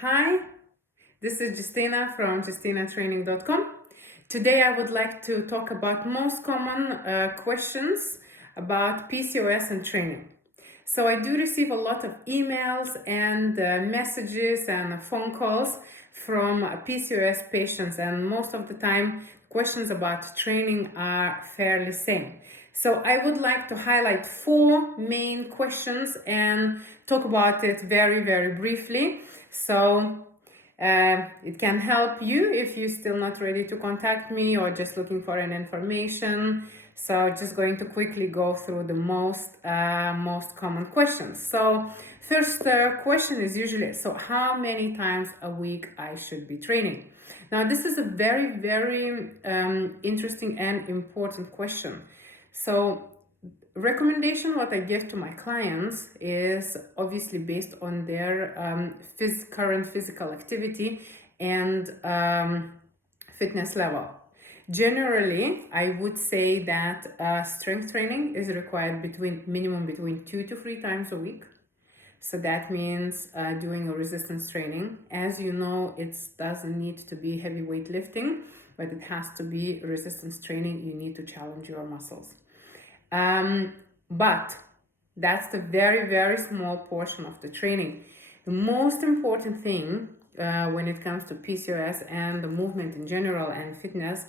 Hi, this is Justina from JustinaTraining.com. Today I would like to talk about most common questions about PCOS and training. So I do receive a lot of emails and messages and phone calls from PCOS patients, and most of the time questions about training are fairly same. So I would like to highlight 4 main questions and talk about it very briefly. So it can help you if you're still not ready to contact me or just looking for an information. So just going to quickly go through the most common questions. So first question is usually, so how many times a week I should be training? Now this is a very interesting and important question. So recommendation what I give to my clients is obviously based on their current physical activity and fitness level. Generally, I would say that strength training is required minimum between 2 to 3 times a week. So that means doing a resistance training. As you know, it doesn't need to be heavy weight lifting, but it has to be resistance training. You need to challenge your muscles. But that's the very small portion of the training. The most important thing when it comes to PCOS and the movement in general and fitness,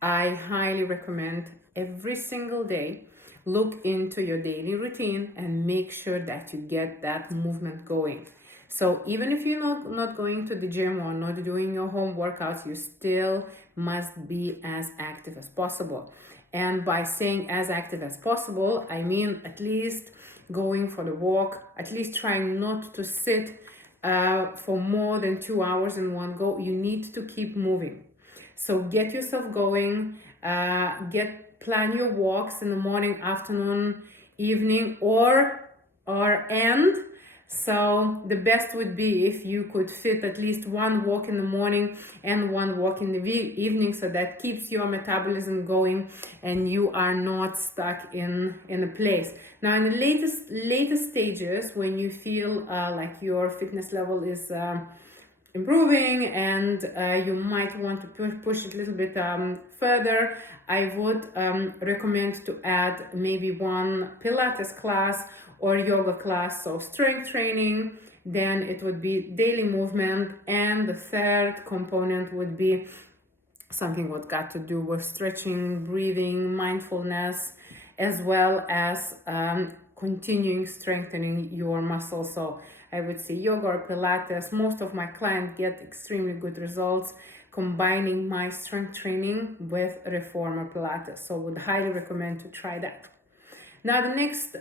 I highly recommend every single day look into your daily routine and make sure that you get that movement going. So even if you're not going to the gym or not doing your home workouts, you still must be as active as possible. And by saying as active as possible, I mean at least going for the walk, at least trying not to sit for more than 2 hours in one go. You need to keep moving. So get yourself going, plan your walks in the morning, afternoon, evening, or end. So the best would be if you could fit at least one walk in the morning and one walk in the evening, so that keeps your metabolism going and you are not stuck in a place. Now in the latest stages, when you feel like your fitness level is improving and you might want to push it a little bit further, I would recommend to add maybe one Pilates class or yoga class. So strength training, then it would be daily movement, and the third component would be something what got to do with stretching, breathing, mindfulness, as well as continuing strengthening your muscles. So I would say yoga or Pilates. Most of my clients get extremely good results combining my strength training with reformer Pilates. So would highly recommend to try that. Now the next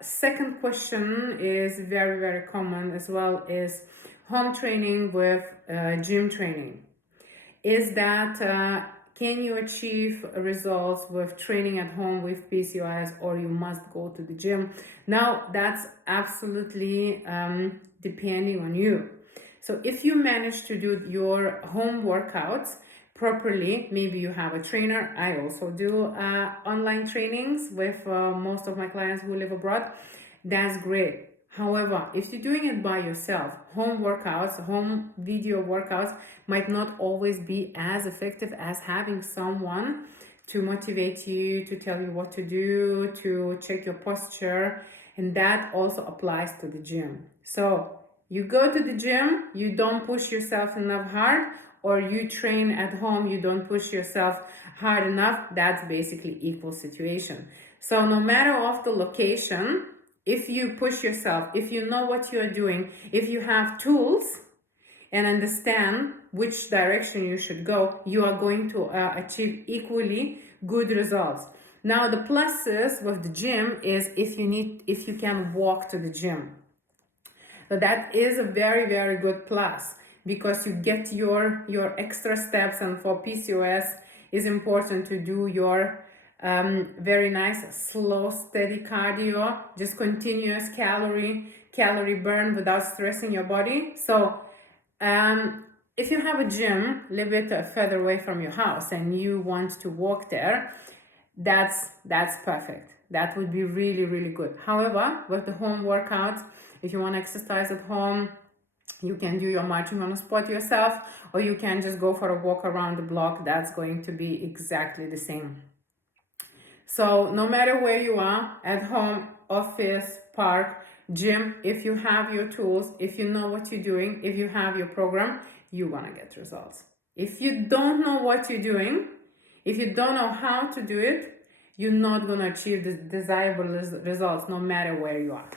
second question is very common as well, is home training with gym training. Is that can you achieve results with training at home with PCOS, or you must go to the gym? Now that's absolutely depending on you. So if you manage to do your home workouts properly, maybe you have a trainer. I also do online trainings with most of my clients who live abroad. That's great. However, if you're doing it by yourself, home workouts, home video workouts might not always be as effective as having someone to motivate you, to tell you what to do, to check your posture, and that also applies to the gym. So you go to the gym, you don't push yourself enough hard, or you train at home, you don't push yourself hard enough. That's basically equal situation. So no matter of the location, if you push yourself, if you know what you are doing, if you have tools and understand which direction you should go, you are going to achieve equally good results. Now the pluses with the gym is if you can walk to the gym. So that is a very good plus, because you get your extra steps, and for PCOS is important to do your very nice slow steady cardio, just continuous calorie burn without stressing your body. So if you have a gym a little bit further away from your house and you want to walk there, that's perfect. That would be really good. However, with the home workouts, if you want to exercise at home, You can do your marching on the spot yourself, or you can just go for a walk around the block. That's going to be exactly the same. So no matter where you are, at home, office, park, gym, if you have your tools, if you know what you're doing, if you have your program, you want to get results. If you don't know what you're doing, if you don't know how to do it, you're not going to achieve the desirable results no matter where you are.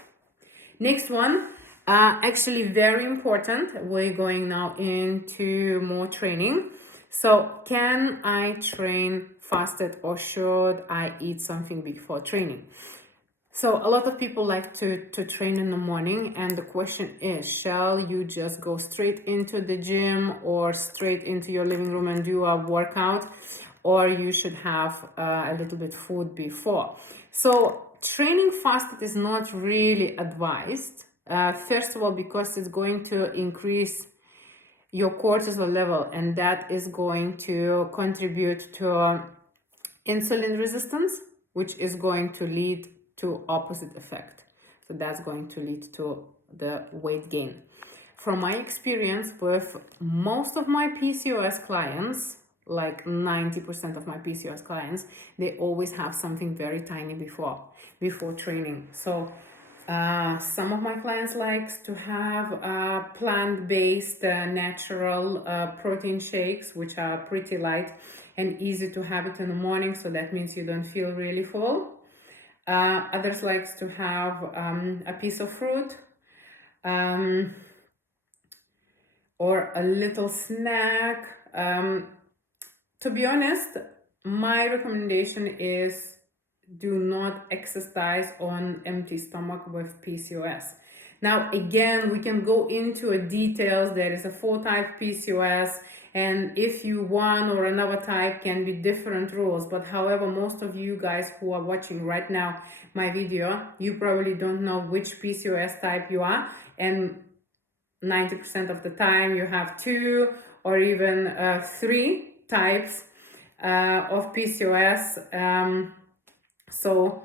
Next one, actually very important. We're going now into more training. So can I train fasted, or should I eat something before training? So a lot of people like to train in the morning, and the question is, shall you just go straight into the gym or straight into your living room and do a workout, or you should have a little bit food before? So training fasted is not really advised. First of all, because it's going to increase your cortisol level, and that is going to contribute to insulin resistance, which is going to lead to opposite effect. So that's going to lead to the weight gain. From my experience with most of my PCOS clients, like 90% of my PCOS clients, they always have something very tiny before training. So some of my clients likes to have plant-based natural protein shakes, which are pretty light and easy to have it in the morning, so that means you don't feel really full. Others likes to have a piece of fruit or a little snack. To be honest, my recommendation is do not exercise on empty stomach with PCOS. Now, again, we can go into details. There is a 4-type PCOS, and if you one or another type can be different rules. But however, most of you guys who are watching right now my video, you probably don't know which PCOS type you are, and 90% of the time you have 2 or even 3 types of PCOS. So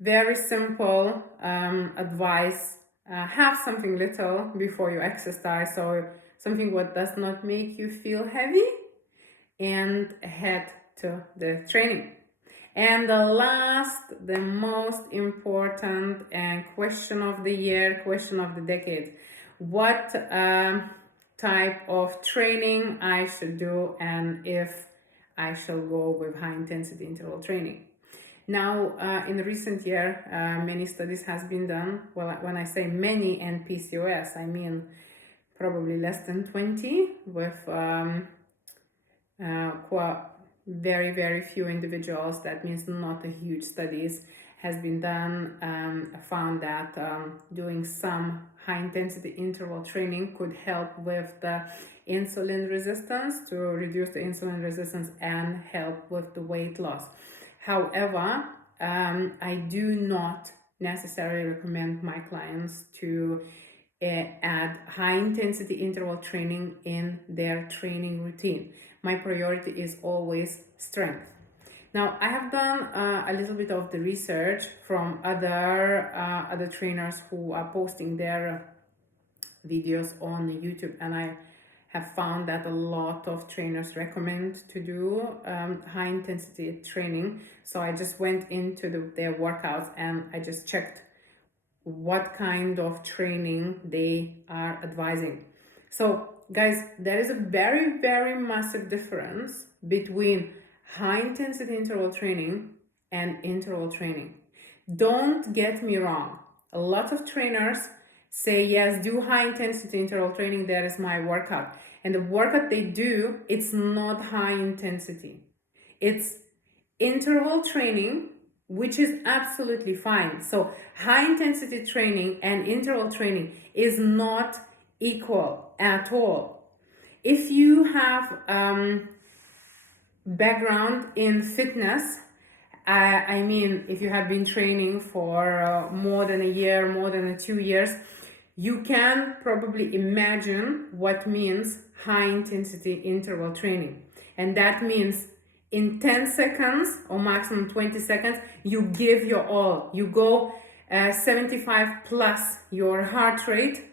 very simple advice. Have something little before you exercise, or something what does not make you feel heavy, and head to the training. And the last, the most important and question of the year, question of the decade, what type of training I should do, and if I shall go with high intensity interval training. Now, in the recent year, many studies has been done. Well, when I say many and PCOS, I mean probably less than 20, with very, very few individuals. That means not a huge studies has been done. Found that doing some high intensity interval training could help with the insulin resistance, to reduce the insulin resistance and help with the weight loss. However, I do not necessarily recommend my clients to add high intensity interval training in their training routine. My priority is always strength. Now, I have done a little bit of the research from other trainers who are posting their videos on YouTube, and I have found that a lot of trainers recommend to do high intensity training. So I just went into their workouts and I just checked what kind of training they are advising. So guys, there is a very, very massive difference between high intensity interval training and interval training. Don't get me wrong. A lot of trainers say, yes, do high intensity interval training, that is my workout. And the workout they do, it's not high intensity. It's interval training, which is absolutely fine. So high intensity training and interval training is not equal at all. If you have background in fitness, I mean, if you have been training for more than a year, more than 2 years, you can probably imagine what means high intensity interval training. And that means in 10 seconds or maximum 20 seconds, you give your all. You go 75 plus your heart rate,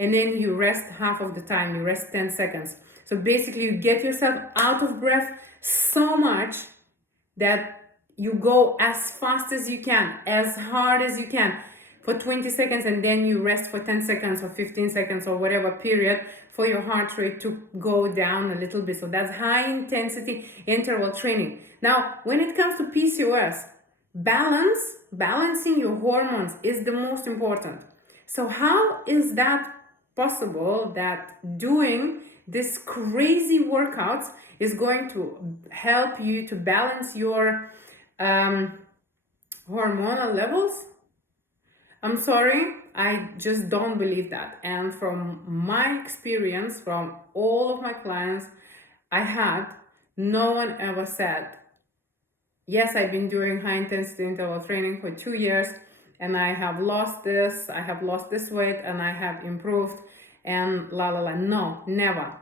and then you rest half of the time, you rest 10 seconds. So basically you get yourself out of breath so much that you go as fast as you can, as hard as you can for 20 seconds, and then you rest for 10 seconds or 15 seconds or whatever period for your heart rate to go down a little bit. So that's high intensity interval training. Now, when it comes to PCOS, balancing your hormones is the most important. So how is that possible that doing this crazy workouts is going to help you to balance your hormonal levels? I'm sorry, I just don't believe that. And from my experience, from all of my clients I had, no one ever said, yes, I've been doing high intensity interval training for 2 years and I have lost this weight and I have improved and la la la. No, never.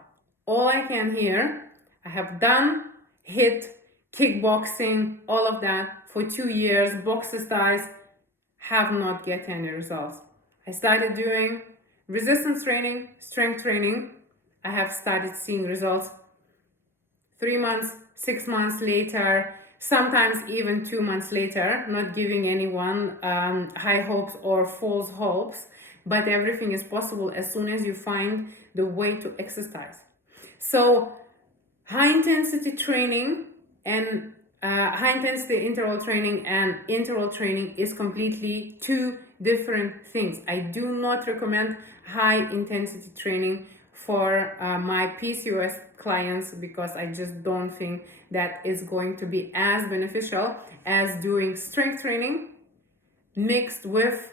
All I can hear, I have done HIIT, kickboxing, all of that for 2 years, boxer styles, have not get any results. I started doing resistance training, strength training. I have started seeing results 3 months, 6 months later, sometimes even 2 months later, not giving anyone high hopes or false hopes, but everything is possible as soon as you find the way to exercise. So high intensity training and high intensity interval training and interval training is completely two different things. I do not recommend high intensity training for my PCOS clients because I just don't think that is going to be as beneficial as doing strength training mixed with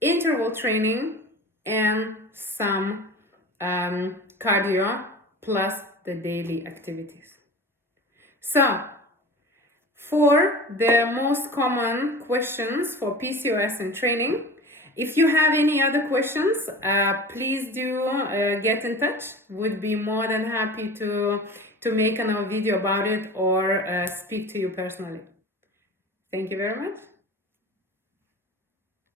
interval training and some cardio plus the daily activities. So, for the most common questions for PCOS and training, if you have any other questions, please do get in touch. Would be more than happy to make another video about it or speak to you personally. Thank you very much.